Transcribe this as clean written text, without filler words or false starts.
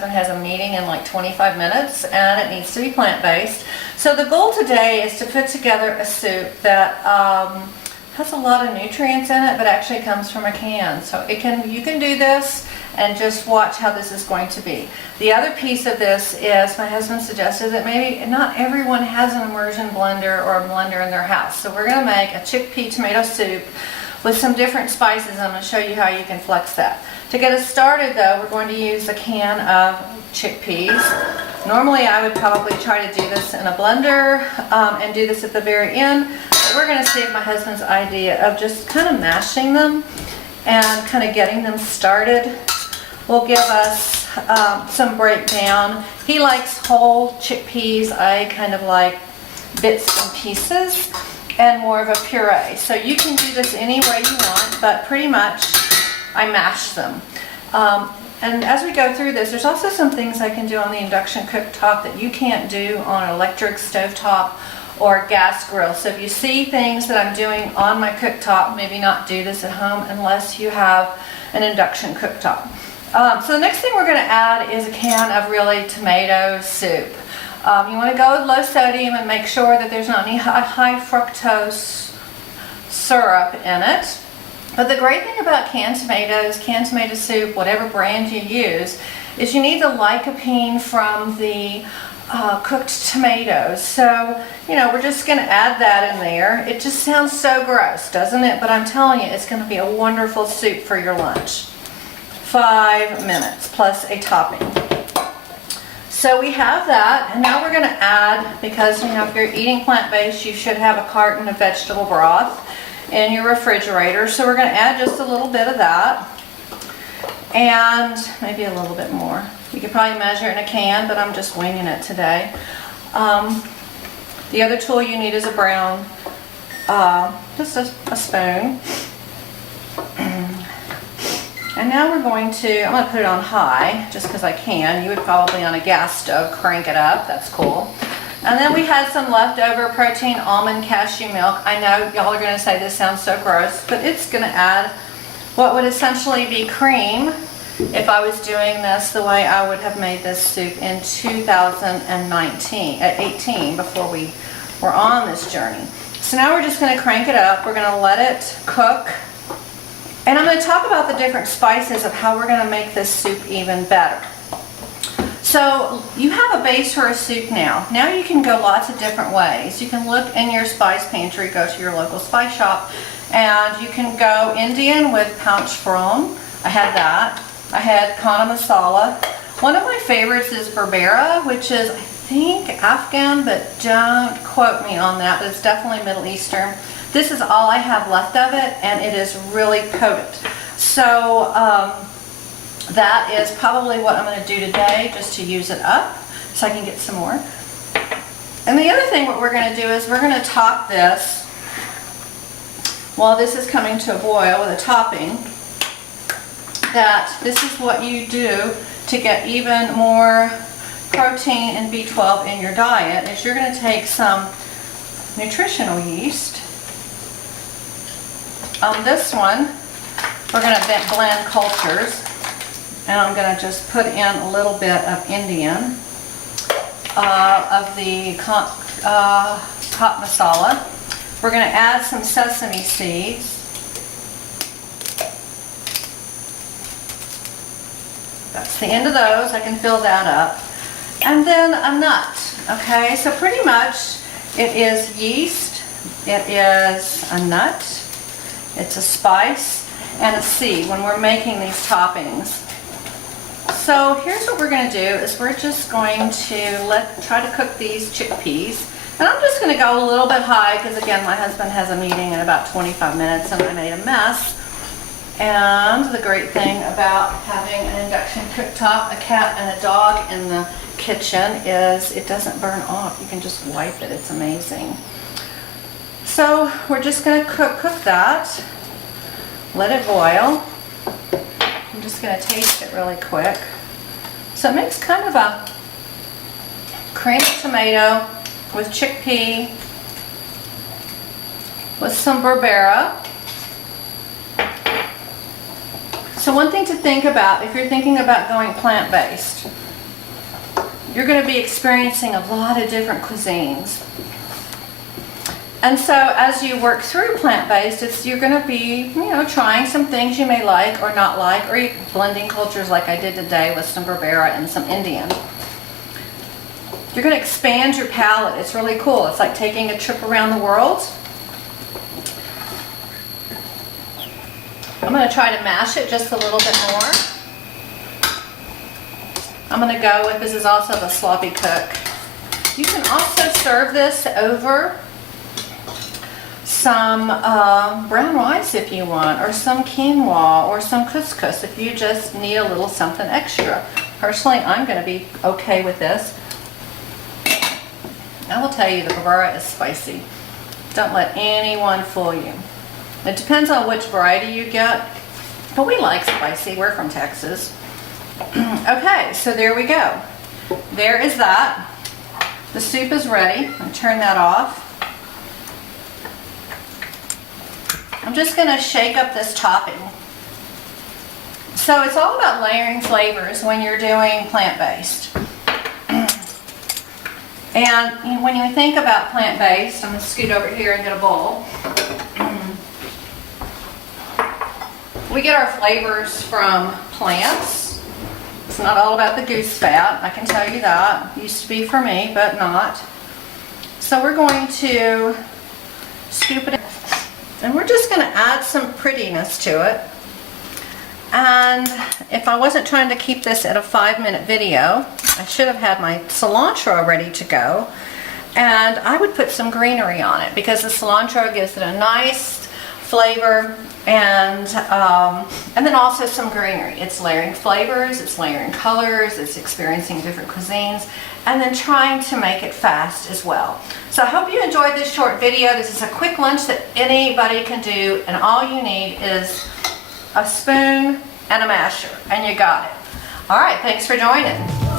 husband has a meeting in like 25 minutes and it needs to be plant-based. So the goal today is to put together a soup that has a lot of nutrients in it, but actually comes from a can. So you can do this and just watch how this is going to be. The other piece of this is my husband suggested that maybe not everyone has an immersion blender or a blender in their house. So we're going to make a chickpea tomato soup with some different spices. I'm going to show you how you can flex that. To get us started though, we're going to use a can of chickpeas. Normally I would probably try to do this in a blender and do this at the very end. But we're going to save my husband's idea of just kind of mashing them and kind of getting them started. Will give us some breakdown. He likes whole chickpeas. I kind of like bits and pieces and more of a puree. So you can do this any way you want, but pretty much I mash them. And as we go through this, there's also some things I can do on the induction cooktop that you can't do on an electric stovetop or gas grill. So if you see things that I'm doing on my cooktop, maybe not do this at home unless you have an induction cooktop. So the next thing we're going to add is a can of really tomato soup. You want to go with low sodium and make sure that there's not any high fructose syrup in it. But the great thing about canned tomato soup, whatever brand you use, is you need the lycopene from the cooked tomatoes. So, you know, we're just going to add that in there. It just sounds so gross, doesn't it? But I'm telling you, it's going to be a wonderful soup for your lunch. 5 minutes plus a topping. So we have that, and now we're going to add, because you know if you're eating plant-based, you should have a carton of vegetable broth in your refrigerator. So we're going to add just a little bit of that, and maybe a little bit more. You could probably measure it in a can, but I'm just winging it today. The other tool you need is a brown, just a spoon. And now I'm going to put it on high, just because I can. You would probably on a gas stove crank it up. That's cool. And then we had some leftover protein almond cashew milk. I know y'all are going to say this sounds so gross, but it's going to add what would essentially be cream if I was doing this the way I would have made this soup in 18 before we were on this journey. So now we're just going to crank it up. We're going to let it cook. And I'm going to talk about the different spices of how we're going to make this soup even better. So you have a base for a soup now. Now you can go lots of different ways. You can look in your spice pantry, go to your local spice shop, and you can go Indian with plantslant. I had that. I had kana masala. One of my favorites is Berbere, which is I think Afghan, but don't quote me on that, but it's definitely Middle Eastern. This is all I have left of it, and it is really potent. So that is probably what I'm going to do today, just to use it up so I can get some more. And the other thing what we're going to do is we're going to top this while this is coming to a boil with a topping. That this is what you do to get even more protein and B12 in your diet, is you're going to take some nutritional yeast. On this one, we're going to blend cultures, and I'm going to just put in a little bit of Indian, of the hot masala. We're going to add some sesame seeds. That's the end of those. I can fill that up. And then a nut. Okay, so pretty much it is yeast, it is a nut, it's a spice, and a seed when we're making these toppings. So here's what we're going to do is we're just going to try to cook these chickpeas. And I'm just going to go a little bit high because again my husband has a meeting in about 25 minutes and I made a mess. And the great thing about having an induction cooktop, a cat and a dog in the kitchen is it doesn't burn off. You can just wipe it. It's amazing. So we're just going to cook that. Let it boil. I'm just going to taste it really quick. So it makes kind of a creamy tomato with chickpea, with some Berbere. So one thing to think about if you're thinking about going plant-based, you're going to be experiencing a lot of different cuisines. And so as you work through plant-based, you're going to be, trying some things you may like or not like, or blending cultures like I did today with some Berbere and some Indian. You're going to expand your palate. It's really cool. It's like taking a trip around the world. I'm going to try to mash it just a little bit more. I'm going to go with, this is also the sloppy cook. You can also serve this over some brown rice if you want, or some quinoa, or some couscous if you just need a little something extra. Personally, I'm going to be okay with this. I will tell you, the Berbere is spicy. Don't let anyone fool you. It depends on which variety you get, but we like spicy. We're from Texas. Okay, so there we go. There is that. The soup is ready. I'll turn that off. I'm just going to shake up this topping. So it's all about layering flavors when you're doing plant-based. And when you think about plant-based, I'm going to scoot over here and get a bowl. We get our flavors from plants. It's not all about the goose fat, I can tell you that. Used to be for me, but not. So we're going to scoop it in. And we're just going to add some prettiness to it. And if I wasn't trying to keep this at a 5-minute video, I should have had my cilantro ready to go. And I would put some greenery on it because the cilantro gives it a nice flavor, and then also some greenery. It's layering flavors, it's layering colors, it's experiencing different cuisines, and then trying to make it fast as well. So I hope you enjoyed this short video. This is a quick lunch that anybody can do, and all you need is a spoon and a masher, and you got it. All right, thanks for joining.